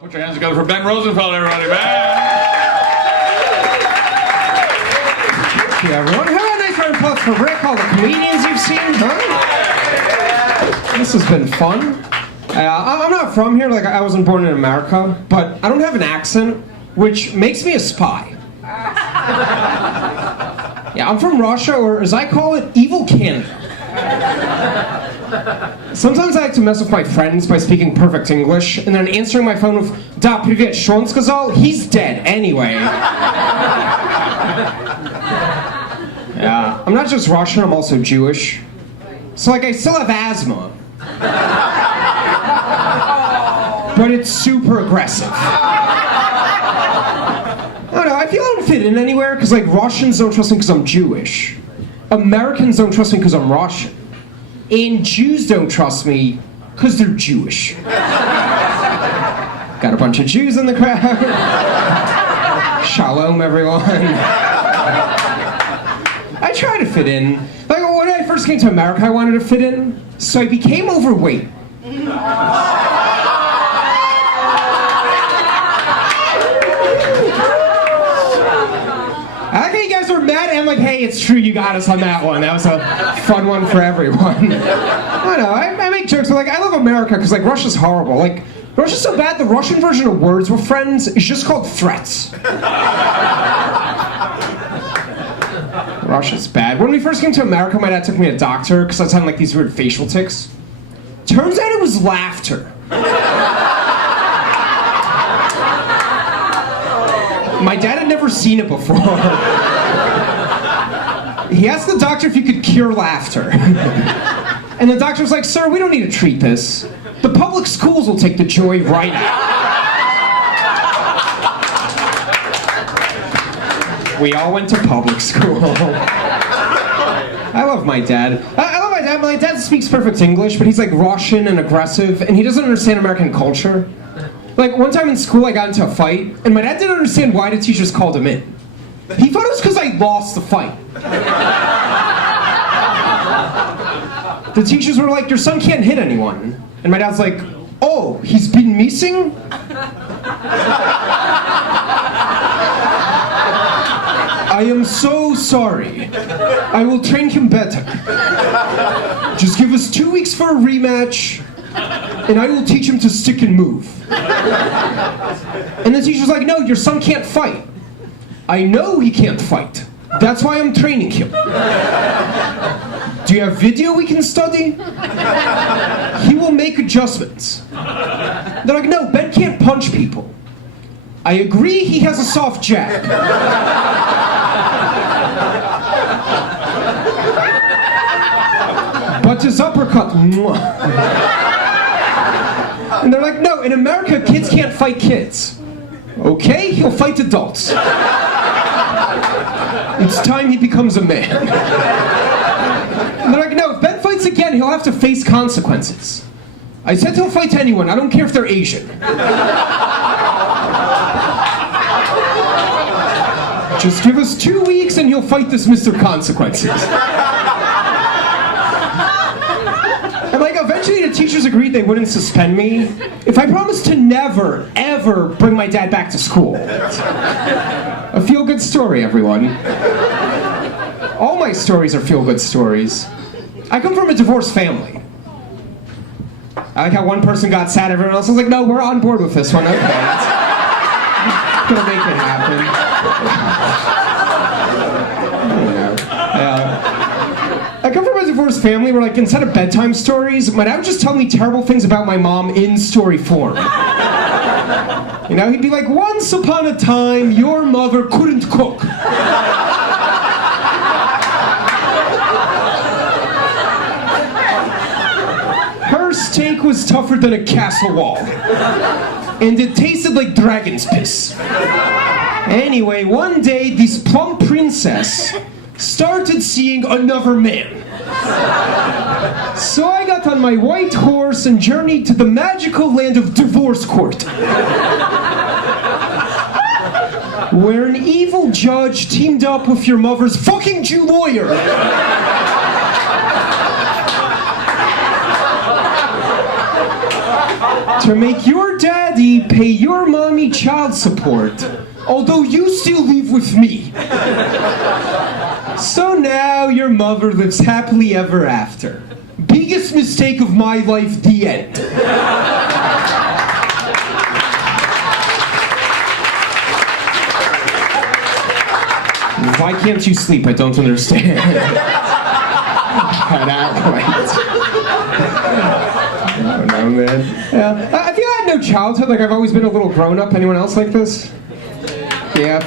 Put your hands together for Ben Rosenfeld, everybody. Ben! Thank you, everyone. How about a nice round of applause for Rick, all the comedians you've seen, huh? This has been fun. I'm not from here, like I wasn't born in America, but I don't have an accent, which makes me a spy. Yeah, I'm from Russia, or as I call it, evil Canada. Sometimes I like to mess with my friends by speaking perfect English, and then answering my phone with "Da, привет, что он сказал?" He's dead anyway. Yeah, I'm not just Russian, I'm also Jewish. So like I still have asthma. But it's super aggressive. I don't know, I feel I don't fit in anywhere, because like Russians don't trust me because I'm Jewish. Americans don't trust me because I'm Russian. And Jews don't trust me because they're Jewish. Got a bunch of Jews in the crowd. Shalom, everyone. I try to fit in. Like when I first came to America, I wanted to fit in, so I became overweight. I like how you guys were mad, and I'm like, hey, it's true, you got us on that one. That was a fun one for everyone. I don't know, I make jokes, but like, I love America, because like, Russia's horrible. Like, Russia's so bad, the Russian version of Words with Friends is just called Threats. Russia's bad. When we first came to America, my dad took me to a doctor, because I was having like these weird facial tics. Turns out it was laughter. My dad had never seen it before. He asked the doctor if he could cure laughter. And the doctor was like, sir, we don't need to treat this. The public schools will take the joy right out. We all went to public school. I love my dad. I love my dad. My dad speaks perfect English, but he's like Russian and aggressive, and he doesn't understand American culture. Like, one time in school I got into a fight, and my dad didn't understand why the teachers called him in. He thought it was because I lost the fight. The teachers were like, your son can't hit anyone. And my dad's like, oh, he's been missing? I am so sorry. I will train him better. Just give us 2 weeks for a rematch, and I will teach him to stick and move. And the teacher's like, no, your son can't fight. I know he can't fight. That's why I'm training him. Do you have video we can study? He will make adjustments. They're like, no, Ben can't punch people. I agree he has a soft jab. But his uppercut, mwah. And they're like, no, in America, kids can't fight kids. Okay, he'll fight adults. It's time he becomes a man. And they're like, no, if Ben fights again, he'll have to face consequences. I said he'll fight anyone, I don't care if they're Asian. Just give us 2 weeks and he'll fight this Mr. Consequences. And like, eventually the teachers agreed they wouldn't suspend me if I promised to never, ever bring my dad back to school. A feel-good story, everyone. All my stories are feel-good stories. I come from a divorced family. I like how one person got sad, everyone else was like, no, we're on board with this one, okay. Gonna make it happen. I come from a divorced family where, like, instead of bedtime stories, my dad would just tell me terrible things about my mom in story form. You know, he'd be like, once upon a time, your mother couldn't cook. Her steak was tougher than a castle wall. And it tasted like dragon's piss. Anyway, one day, this plump princess started seeing another man. So I got on my white horse and journeyed to the magical land of divorce court, where an evil judge teamed up with your mother's fucking Jew lawyer to make your daddy me pay your mommy child support, although you still live with me. So now your mother lives happily ever after. Biggest mistake of my life, the end. Why can't you sleep? I don't understand. At that point. I don't know, man. Yeah. I feel I had no childhood. Like, I've always been a little grown-up. Anyone else like this? Yeah,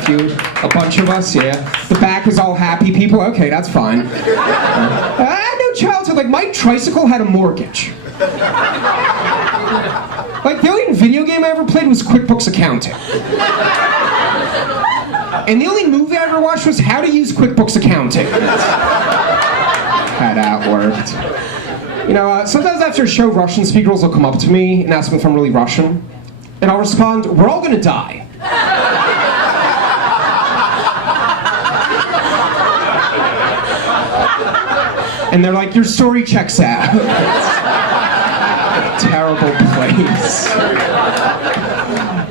a bunch of us, yeah. The back is all happy people. Okay, that's fine. I had no childhood. Like, my tricycle had a mortgage. Like, the only video game I ever played was QuickBooks Accounting. And the only movie I ever watched was How to Use QuickBooks Accounting. How that worked. You know, sometimes after a show, Russian speakers will come up to me and ask me if I'm really Russian. And I'll respond, we're all gonna die. And they're like, your story checks out. Terrible place.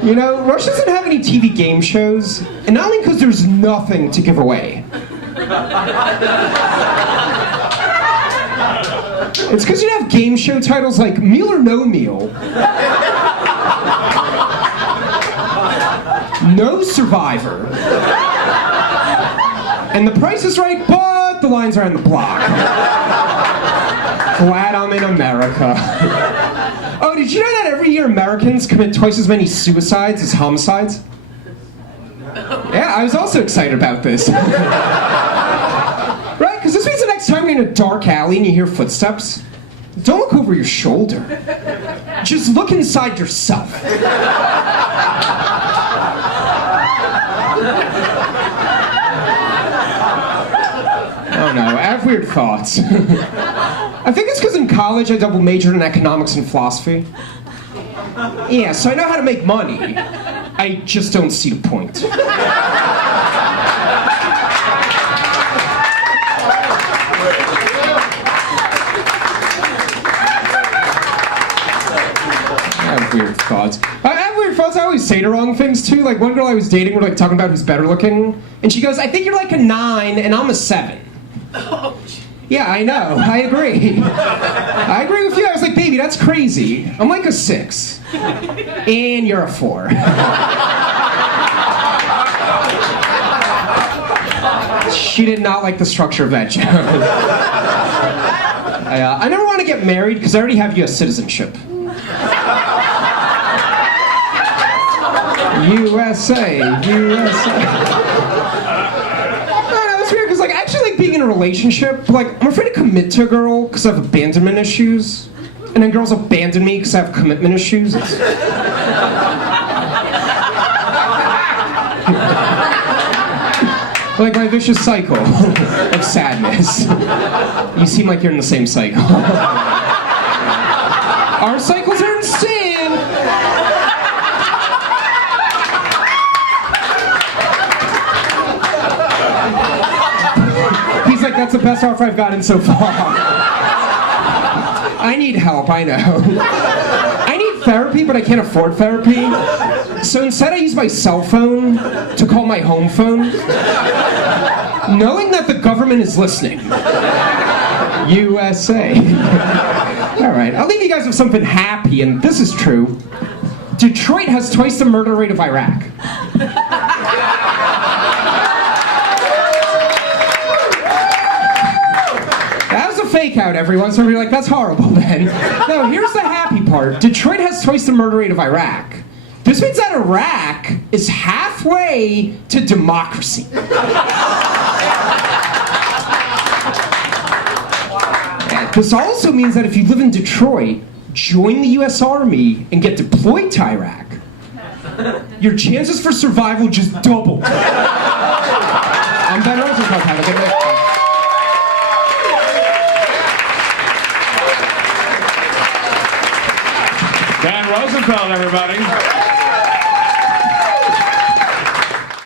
You know, Russia doesn't have any TV game shows, and not only because there's nothing to give away. It's because you have game show titles like Meal or No Meal, No Survivor, and The Price is Right, but the lines are on the block. Glad I'm in America. Oh, did you know that every year Americans commit twice as many suicides as homicides? Yeah, I was also excited about this. Right? Because this means the next time you're in a dark alley and you hear footsteps, don't look over your shoulder. Just look inside yourself. Oh no, I have weird thoughts. I think it's because in college I double majored in economics and philosophy. Yeah, so I know how to make money. I just don't see the point. I have weird thoughts. I always say the wrong things too. Like one girl I was dating, we're like talking about who's better looking, and she goes, I think you're like a 9 and I'm a 7. Yeah, I know. I agree. I agree with you. I was like, baby, that's crazy. I'm like a 6. And you're a 4. She did not like the structure of that joke. I never want to get married because I already have U.S. citizenship. USA, USA. Like, I actually like being in a relationship, but like, I'm afraid to commit to a girl because I have abandonment issues. And then girls abandon me because I have commitment issues. Like my vicious cycle of sadness. You seem like you're in the same cycle. Our cycles are in sync. Like, that's the best offer I've gotten so far. I need help, I know. I need therapy, but I can't afford therapy. So instead I use my cell phone to call my home phone, knowing that the government is listening. USA. Alright, I'll leave you guys with something happy, and this is true. Detroit has twice the murder rate of Iraq. Fake out, everyone. So we're like, that's horrible then. No, here's the happy part. Detroit has twice the murder rate of Iraq. This means that Iraq is halfway to democracy. This also means that if you live in Detroit, join the US Army, and get deployed to Iraq, your chances for survival just double. I'm Ben Rosenfeld. Have a good day. Dan Rosenfeld, everybody.